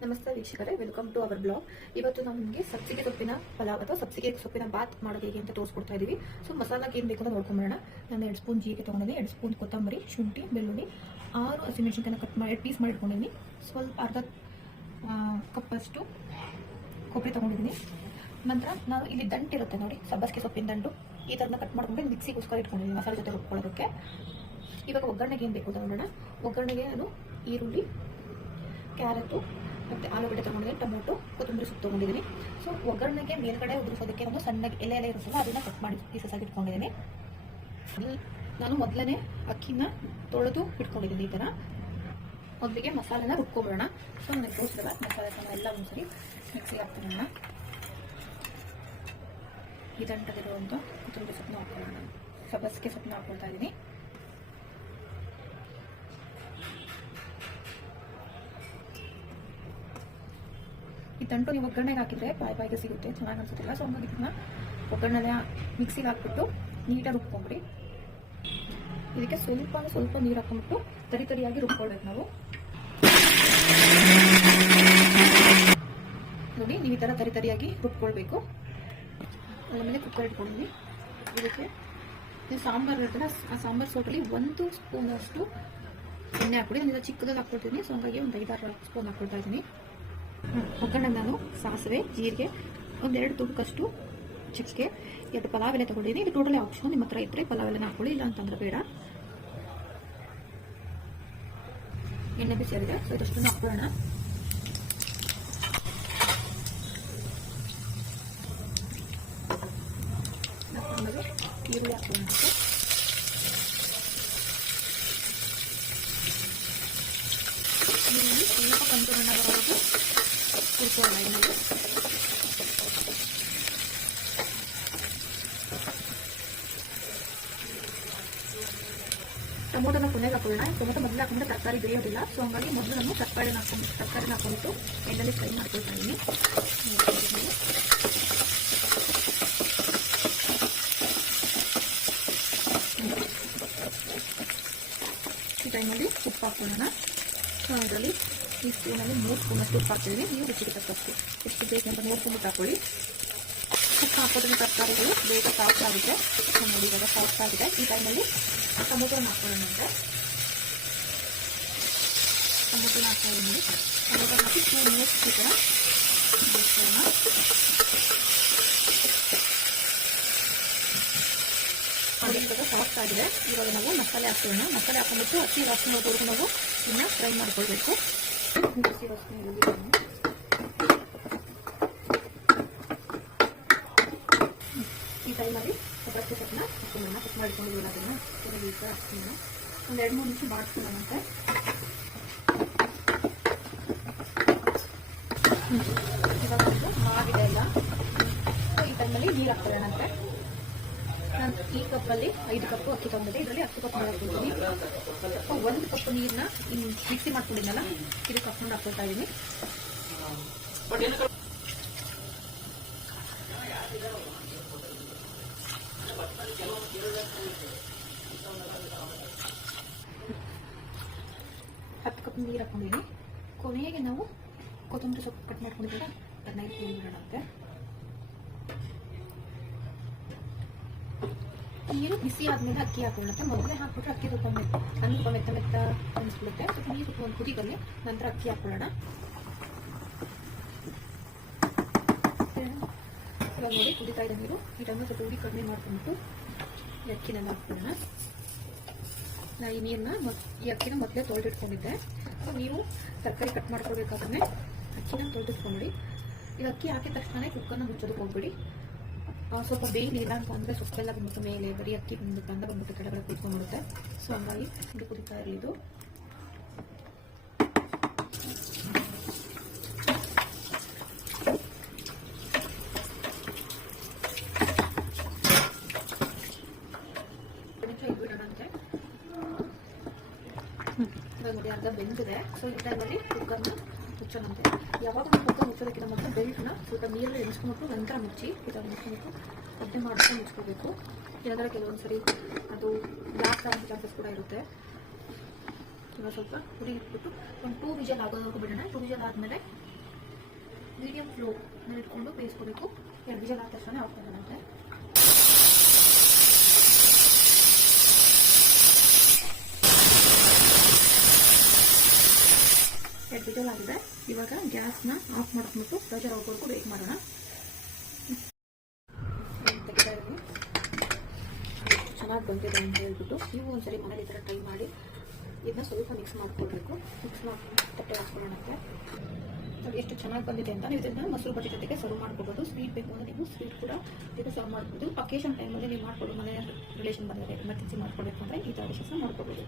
ನಮಸ್ತೆ ವೀಕ್ಷಕರೇ welcome to our blog ಇವತ್ತು ನಾವು ನಿಮಗೆ ಸಬ್ಸಿಗೆ ಸೊಪ್ಪಿನ ಪಲಾವ್ ಅಥವಾ ಸಬ್ಸಿಗೆ ಸೊಪ್ಪಿನ ಬಾತ್ ಮಾಡೋದು ಹೇಗೆ ಅಂತ ತೋರಿಸ್ಕೊಡ್ತಾ ಇದೀವಿ. ಸೊ ಮಸಾಲಕ್ಕೆ ಏನು ಬೇಕು ಅಂತ ನೋಡ್ಕೊಂಬರೋಣ. ನಾನು ಎರಡು ಸ್ಪೂನ್ ಜೀರಿಗೆ ತೊಗೊಂಡಿದ್ದೀನಿ, ಎರಡು ಸ್ಪೂನ್ ಕೊತ್ತಂಬರಿ, ಶುಂಠಿ, ಬೆಳ್ಳುಳ್ಳಿ, ಆರು ಹಸಿಮೆಣಸಿನ್ಕಾಯಿನ ಕಟ್ ಮಾಡಿ ಪೀಸ್ ಮಾಡಿ ಇಟ್ಕೊಂಡಿದ್ದೀನಿ ಸ್ವಲ್ಪ ಅರ್ಧ ಕಪ್ಪಷ್ಟು ಕೊಬ್ಬರಿ ತೊಗೊಂಡಿದ್ದೀನಿ. ನಂತರ ನಾನು ಇಲ್ಲಿ ದಂಟು ಇರುತ್ತೆ ನೋಡಿ, ಸಬ್ಬಸಿಗೆ ಸೊಪ್ಪಿನ ದಂಟು. ಈ ಥರನ ಕಟ್ ಮಾಡ್ಕೊಂಡು ಮಿಕ್ಸಿಗೋಸ್ಕರ ಇಟ್ಕೊಂಡಿದ್ದೀನಿ, ಮಸಾಲೆ ಜೊತೆ ರುಬ್ಕೊಳ್ಳೋದಕ್ಕೆ. ಇವಾಗ ಒಗ್ಗರಣೆಗೆ ಏನು ಬೇಕು ಅಂತ ಒಗ್ಗರಣೆಗೆ ನಾನು ಈರುಳ್ಳಿ, ಕ್ಯಾರೆಟು ಮತ್ತು ಆಲೂಗಡ್ಡೆ ತೊಗೊಂಡಿದ್ದೀನಿ ಟೊಮೊಟೊ, ಕೊತ್ತಂಬರಿ ಸೊಪ್ಪು ತಗೊಂಡಿದ್ದೀನಿ. ಸೊ ಒಗ್ಗರಣೆಗೆ ಮೇಲ್ಗಡೆ ಉದುರಿಸೋದಕ್ಕೆ ಒಂದು ಸಣ್ಣ ಎಲೆ ಎಲೆ ಇರುತ್ತಲ್ಲ, ಅದನ್ನು ಕಟ್ ಮಾಡಿ ಪೀಸಸ್ ಆಗಿ ಇಟ್ಕೊಂಡಿದ್ದೀನಿ. ನಾನು ಮೊದಲನೇ ಅಕ್ಕಿನ ತೊಳೆದು ಇಟ್ಕೊಂಡಿದ್ದೀನಿ ಈ ಥರ ಮೊದಲಿಗೆ ಮಸಾಲೆನ ರುಬ್ಕೊಬಿಡೋಣ. ಸೊ ನನಗೋಸ್ಕರ ಮಸಾಲೆ ಸಮ ಎಲ್ಲ ಒಂದ್ಸರಿ ಮಿಕ್ಸಿಗೆ ನಾನು. ಇದಂಟದಿರುವಂಥ ಕೊತ್ತಂಬರಿ ಸೊಪ್ಪನ್ನ ಹಾಕ್ಕೊಳ್ಳೋಣ ಸಬ್ಬಸಿಗೆ ಸೊಪ್ಪನ್ನ ಹಾಕ್ಕೊಳ್ತಾ ಇದ್ದೀನಿ. ಈ ತಂಟು ನೀವು ಒಗ್ಗರಣೆಗೆ ಹಾಕಿದ್ರೆ ಬಾಯಿ ಬಾಯಿಗೆ ಸಿಗುತ್ತೆ, ಚೆನ್ನಾಗಿ ಅನ್ಸುತ್ತಿಲ್ಲ. ಸೊ ಹಂಗಾಗಿ ಇದನ್ನ ಒಗ್ಗರಣೆ ಮಿಕ್ಸಿಗೆ ಹಾಕ್ಬಿಟ್ಟು ನೀಟಾಗಿ ರುಬ್ಕೊಂಬಿಡಿ. ಇದಕ್ಕೆ ಸ್ವಲ್ಪ ಸ್ವಲ್ಪ ನೀರು ಹಾಕೊಂಡ್ಬಿಟ್ಟು ತರಿ ತರಿಯಾಗಿ ರುಬ್ಕೊಳ್ಬೇಕು ನಾವು. ನೋಡಿ, ನೀವು ಈ ಥರ ತರಿ ತರಿಯಾಗಿ ರುಬ್ಕೊಳ್ಬೇಕು. ಆಮೇಲೆ ಕುಕ್ಕರ್ ಇಟ್ಕೊಂಡಿದ್ವಿ. ಇದಕ್ಕೆ ನೀವು ಸಾಂಬಾರು ಇರುತ್ತಲ್ಲ ಆ ಸಾಂಬಾರು ಸೋಟಲ್ಲಿ ಒಂದು ಸ್ಪೂನ್ ಅಷ್ಟು ಎಣ್ಣೆ ಹಾಕ್ಬಿಡಿ. ನಾನು ಚಿಕ್ಕದಾಗಿ ಹಾಕ್ಕೊಳ್ತೀನಿ. ಸೊ ಹಂಗಾಗಿ ಒಂದು ಐದಾರು ಸ್ಪೂನ್ ಹಾಕ್ಕೊಳ್ತಾ ಇದ್ದೀನಿ. ಒಗ್ಗರಣೆ ನಾನು ಸಾಸಿವೆ, ಜೀರಿಗೆ, ಒಂದೆರಡು ತುಣುಕಷ್ಟು ಚಿಕ್ಕೆ, ಎರಡು ಪಲಾವ್ ಎಲೆ ತಗೊಂಡಿದ್ದೀನಿ. ಇದು ಟೋಟಲಿ ಆಪ್ಷನ್ ನಿಮ್ಮ ಹತ್ರ ಇದ್ರೆ ಪಲಾವ್ ಎಲೆನ ಹಾಕೊಳ್ಳಿ, ಇಲ್ಲ ಅಂತಂದ್ರೆ ಬೇಡ. ಎಣ್ಣೆ ಬಿಸಿಯಾಗಿದೆ ಸೊ ಇದಷ್ಟು ಹಾಕೊಳ್ಳೋಣ. ಈರುಳ್ಳಿ ಹಾಕೊಳ್ಳೋಣ. ಈರುಳ್ಳಿ ಸ್ವಲ್ಪ ಕಂದು ಬಣ್ಣ ಬರೋವರೆಗೂ ಹುರ್ಕೊಳ್ಳೋಣ ಎಣ್ಣೆಗೆ ಟೊಮೊಟೊನ ಕೊನೆಗೆ ಹಾಕೊಳ್ಳೋಣ ಟೊಮೊಟೊ ಮೊದಲು ಹಾಕೊಂಡ್ರೆ ತರಕಾರಿ ಬೇಯೋದಿಲ್ಲ ಸೊ ಹಂಗಾಗಿ ಮೊದಲು ನಾನು ತರಕಾರಿನ ಹಾಕೊಂಡು ತರಕಾರಿನ ಹಾಕೊಂಡ್ಬಿಟ್ಟು ಎಣ್ಣೆಲಿ ಫ್ರೈ ಮಾಡ್ಕೊಳ್ತಾ ಇದ್ದೀನಿ ಈ ಟೈಮಲ್ಲಿ ಉಪ್ಪು ಹಾಕೊಳ್ಳೋಣ ಸೊ ಇದರಲ್ಲಿ ಈ ಸ್ಪೂನಲ್ಲಿ ಮೂರು ಸ್ಪೂನಷ್ಟು ಉಪ್ಪು ಹಾಕ್ತಿದ್ದೀನಿ ನೀವು ರುಚಿಗೆ ತಕ್ಕಷ್ಟು ಎಷ್ಟು ಬೇಕು ಅಂತ ನೋಡ್ಕೊಂಡ್ಬಿಟ್ಟು ಹಾಕೊಳ್ಳಿ. ಉಪ್ಪು ಹಾಕೋದ್ರಿಂದ ತರಕಾರಿಗಳು ಬೇಗ ಸಾಫ್ಟ್ ಆಗುತ್ತೆ. ನೋಡಿ, ಇವಾಗ ಸಾಫ್ಟ್ ಆಗಿದೆ. ಈ ಟೈಮಲ್ಲಿ ಟೊಮೊಟೊನ ಹಾಕೊಳ್ಳೋಣ ಅಂದರೆ ಟೊಮೊಟೊನ ಹಾಕೊಳ್ಳಿ ಟೊಮೊಟೊ ಹಾಕಿ ಟೂ ಮಿನಿಟ್ಸ್ ಈ ಥರ ನೋಡಿ ಇವಾಗ ಸಾಫ್ಟ್ ಆಗಿದೆ. ಇವಾಗ ನಾವು ಮಸಾಲೆ ಹಾಕೋಣ ಮಸಾಲೆ ಹಾಕೊಂಡ್ಬಿಟ್ಟು ಹಸಿ ವಾಸನೆ ನಾವು ಇದನ್ನ ಫ್ರೈ ಮಾಡ್ಕೊಳ್ಬೇಕು. ಹಸಿ ವಾಸನೆ ಹೋಗಿದ್ದೀನಿ ಈ ಟೈಮಲ್ಲಿ ಸಬ್ಬಕ್ಕಿ ಸೊಪ್ಪನ್ನ ಹಾಕ್ಕೊಳ್ಳೋಣ ಕಟ್ ಮಾಡ್ಕೊಂಡಿದ್ದೀವಿ ಅದನ್ನು ಈ ಥರ ಹಾಕ್ಕೊಳ್ಳೋಣ ಒಂದು ಎರಡು ಮೂರು ನಿಮಿಷ ಬಾಡಿಸ್ಕೊಳ್ಳೋಣ ಮತ್ತೆ ಇವಾಗ ಆಗಿದೆ ಎಲ್ಲ ಈ ಟೈಮಲ್ಲಿ ನೀರು ಅಂತೆ ನಾನು ಈ ಕಪ್ಪಲ್ಲಿ ಐದು ಕಪ್ಪು ಅಕ್ಕಿ ತಗೊಂಡಿದ್ದೆ. ಇದರಲ್ಲಿ ಹತ್ತು ಕಪ್ ಹಾಕ್ಕೊಳ್ತೀನಿ ಒಂದು ಕಪ್ ನೀರನ್ನ ಮಿಕ್ಸಿ ಮಾಡ್ಕೊಂಡಿದ್ದಲ್ಲ ಇದಕ್ಕೆ ಹಾಕೊಂಡು ಹಾಕೊಳ್ತಾ ಇದ್ದೀನಿ ಹತ್ತು ಕಪ್ ನೀರು ಹಾಕೊಂಡಿದ್ದೀನಿ ಕೊನೆಗೆ ನಾವು ಕೊತ್ತಂಬರಿ ಸೊಪ್ಪು ಕಟ್ ಮಾಡ್ಕೊಂಡಿದ್ದೀರಾ ಅದನ್ನ ಇಟ್ಕೊಂಡ್ಬಿಡೋಣಂತೆ ನೀರು ಬಿಸಿ ಆದ್ಮೇಲೆ ಅಕ್ಕಿ ಹಾಕೊಳ್ಳುತ್ತೆ. ಮೊದಲೇ ಹಾಕ್ಬಿಟ್ರೆ ಅಕ್ಕಿ ಸ್ವಲ್ಪ ಮೆತ್ತ ಸ್ವಲ್ಪ ಮೆತ್ತ ಮೆತ್ತ ಅನಿಸ್ಬಿಡುತ್ತೆ. ಸ್ವಲ್ಪ ನೀರು ಒಂದು ಕುದಿಗಲ್ಲಿ ನಂತರ ಅಕ್ಕಿ ಹಾಕೊಳ್ಳೋಣ. ಇವಾಗ ನೋಡಿ ಕುದಿತಾ ಇದೆ ನೀರು. ಟೈಮಲ್ಲಿ ಸ್ವಲ್ಪ ಉಡಿ ಕಡಿಮೆ ಮಾಡ್ಕೊಂಡ್ಬಿಟ್ಟು ಈ ಅಕ್ಕಿನೆಲ್ಲ ಹಾಕ್ಕೊಳ್ಳೋಣ ನಾ ಈ ನೀರನ್ನ ಈ ಅಕ್ಕಿನ ಮೊದಲೇ ತೊಳೆದಿಟ್ಕೊಂಡಿದ್ದೆ. ಸೊ ನೀವು ತರಕಾರಿ ಕಟ್ ಮಾಡ್ಕೊಳ್ಬೇಕಾದ್ರೆ ಅಕ್ಕಿನ ತೊಳೆದಿಟ್ಕೊಂಡ್ಬಿಡಿ ಈಗ ಅಕ್ಕಿ ಹಾಕಿದ ತಕ್ಷಣ ಕುಕ್ಕರ್ನ ಮುಚ್ಚೋದಕ್ಕೆ ಹೋಗ್ಬಿಡಿ. ಆ, ಸ್ವಲ್ಪ ಬೇಯಲಿ ಇಲ್ಲ ಅಂತ ಅಂದರೆ ಸೊಪ್ಪೆಲ್ಲ ಬಂದ್ಬಿಟ್ಟು ಮೇಲೆ ಬರೀ ಅಕ್ಕಿ ಬಂದ್ಬಿಟ್ಟು ಅಂದ ಬಂದ್ಬಿಟ್ಟು ಕೆಳಗಡೆ ಕುತ್ಕೊಂಡ್ಬಿಡುತ್ತೆ ಸೊ ಹಂಗಾಗಿ ಇದು ಕುದಿತಾ ಇರಲಿ ಇದು ನಿಮಿಷ ಇಟ್ಬಿಡೋಣಂತೆ ಇವಾಗ ನೋಡಿ ಅರ್ಧ ಬೆಂದಿದೆ ಸೊ ಈ ಟೈಮಲ್ಲಿ ಕುಕ್ಕರ್ನ ಮುಚ್ಚೋಣಂತೆ. ಯಾವಾಗ ಕುಕ್ಕರ್ ಮುಚ್ಚೋದಕ್ಕಿಂತ ಮೊದಲು ಬೆಲ್ಟ್ನ ಸ್ವಲ್ಪ ನೀರಲ್ಲಿ ಎಣಿಸ್ಕೊಂಡ್ಬಿಟ್ಟು ನಂತರ ಮುಚ್ಚಿ ಈ ಮುಚ್ಕೊಂಡ್ಬಿಟ್ಟು ಒದ್ದೆ ಮಾಡ್ಕೊಂಡು ಮುಚ್ಕೋಬೇಕು. ಇಲ್ಲಾಂದರೆ ಕೆಲವೊಂದು ಸರಿ ಅದು ಬ್ಲಾಕ್ ಆಗೋ ಚಾನ್ಸಸ್ ಕೂಡ ಇರುತ್ತೆ. ಇವಾಗ ಸ್ವಲ್ಪ ಹುಡಿ ಇಟ್ಬಿಟ್ಟು ಒಂದು ಟೂ ವಿಜಲ್ ಆಗೋದವರೆಗೂ ಬಿಡೋಣ. ಟೂ ವಿಜಲ್ ಆದಮೇಲೆ ಮೀಡಿಯಂ ಫ್ಲೋ ಇಟ್ಕೊಂಡು ಬೇಯಿಸ್ಕೋಬೇಕು. ಎರಡು ವಿಜಲ್ ಆದ ತಕ್ಷಣ ಆಫ್ ವಿಜಲ್ ಆಗಿದೆ ಇವಾಗ ಗ್ಯಾಸ್ನ ಆಫ್ ಮಾಡ್ಬಿಟ್ಟು ಪ್ರೆಷರ್ ಹೋಗೋವರೆಗೂ ವೇಟ್ ಮಾಡೋಣ. ಚೆನ್ನಾಗಿ ಬಂದಿದೆ ಅಂತ ಹೇಳ್ಬಿಟ್ಟು ನೀವು ಒಂದ್ಸರಿ ಮನೇಲಿ ಈ ಥರ ಟ್ರೈ ಮಾಡಿ. ಇದನ್ನ ಸ್ವಲ್ಪ ಮಿಕ್ಸ್ ಮಾಡ್ಕೊಳ್ಬೇಕು. ಮಿಕ್ಸ್ ಮಾಡ್ಕೊಂಡು ತಟ್ಟೆ ಹಾಕ್ಕೊಳ್ಳೋಣಕ್ಕೆ ಎಷ್ಟು ಚೆನ್ನಾಗಿ ಬಂದಿದೆ ಅಂತ ನೀವು ಇದನ್ನ ಮೊಸರು ಬಟ್ಟೆ ಜೊತೆಗೆ ಸರ್ವ್ ಮಾಡ್ಕೋಬೋದು. ಸ್ವೀಟ್ ಬೇಕು ಅಂದರೆ ನೀವು ಸ್ವೀಟ್ ಕೂಡ ಇದಕ್ಕೆ ಸರ್ವ್ ಮಾಡ್ಬೋದು ಅಕೇಶನ್ ಟೈಮಲ್ಲಿ ನೀವು ಮಾಡ್ಕೊಂಡು ಮನೆ ರಿಲೇಷನ್ ಬಂದರೆ ಎಮರ್ಜೆನ್ಸಿ ಮಾಡ್ಕೊಬೇಕು ಅಂದರೆ ಈ ಥರ ಡಿಶಸ್ನ ಮಾಡ್ಕೋಬೋದು.